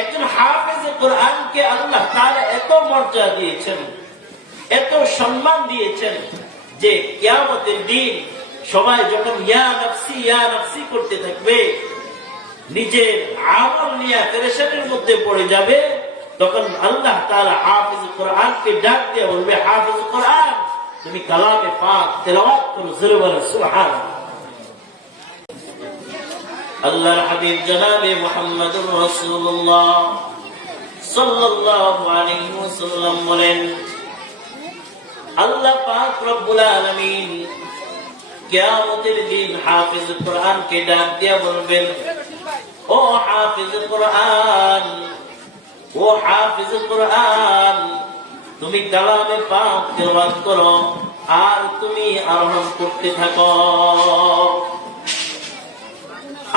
একজন হাফেজে কোরআনকে আল্লাহ তাআলা এত মর্যাদা দিয়েছেন, এত সম্মান দিয়েছেন যে কিয়ামতের দিন সবাই যখন ইয়া নাফসি করতে থাকবে, নিজের আমল নিয়ে পেরেশানির মধ্যে পড়ে যাবে, তখন আল্লাহ তাআলা হাফেজ কোরআনকে ডাক দিয়ে বলবে, হাফেজ কোরআন তুমি কালামে পাক তেলাওয়াত করো, জোরে বলো সুবহানাল্লাহ। আল্লাহর হাবিব জনাবে মুহাম্মদুর রাসূলুল্লাহ সাল্লাল্লাহু আলাইহি ওয়াসাল্লাম বলেন, আল্লাহ পাক রব্বুল আলামিন কিয়ামতের দিন হাফেজ কোরআনকে ডাক দিয়ে বলবেন, ও হাফেজ কোরআন, ও হাফেজ কোরআন তুমি কালামে পাক তেলাওয়াত করো আর তুমি আরোহণ করতে থাকো।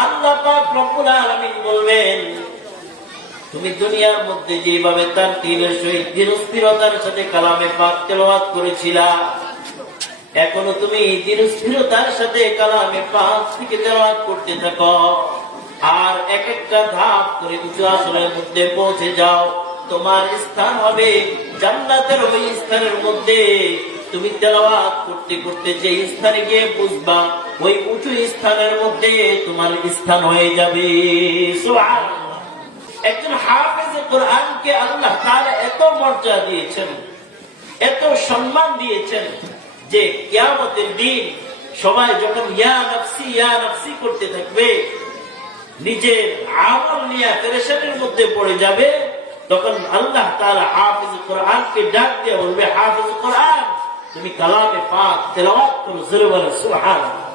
আল্লাহ পাক রব্বুল আলামিন বলবেন, তুমি দুনিয়ার মধ্যে যেভাবে তার তিলের সহিত ধীরস্থিরতার সাথে কালামে পাক তেলাওয়াত করেছিলা, এখনো তুমি ধীরস্থিরতার সাথে কালামে পাক থেকে তেলাওয়াত করতে থাকো আর এক একটা ধাপ করে উঁচু আসনের মধ্যে পৌঁছে যাও। তোমার স্থান হবে জান্নাতের ওই স্থানের মধ্যে। তুমি তেলাওয়াত করতে করতে যে স্থানে গিয়ে বুঝবা, ওই উঁচু স্থানের মধ্যে তোমার স্থান হয়ে যাবে। সুবহানাল্লাহ। একজন হাফেজে কোরআনকে আল্লাহ তাআলা এত মর্যাদা দিয়েছেন, এত সম্মান দিয়েছেন যে কিয়ামতের দিন সবাই যখন ইয়া নাফসি করতে থাকবে, নিজের আমল নিয়ে পেরেশানির মধ্যে পড়ে যাবে, তখন আল্লাহ তাআলা হাফেজ কোরআনকে ডাক দিয়ে বলবে, হাফেজ কোরআন তুমি কালামে পাক তেলাওয়াত করো, জোরে বলো সুবহানাল্লাহ।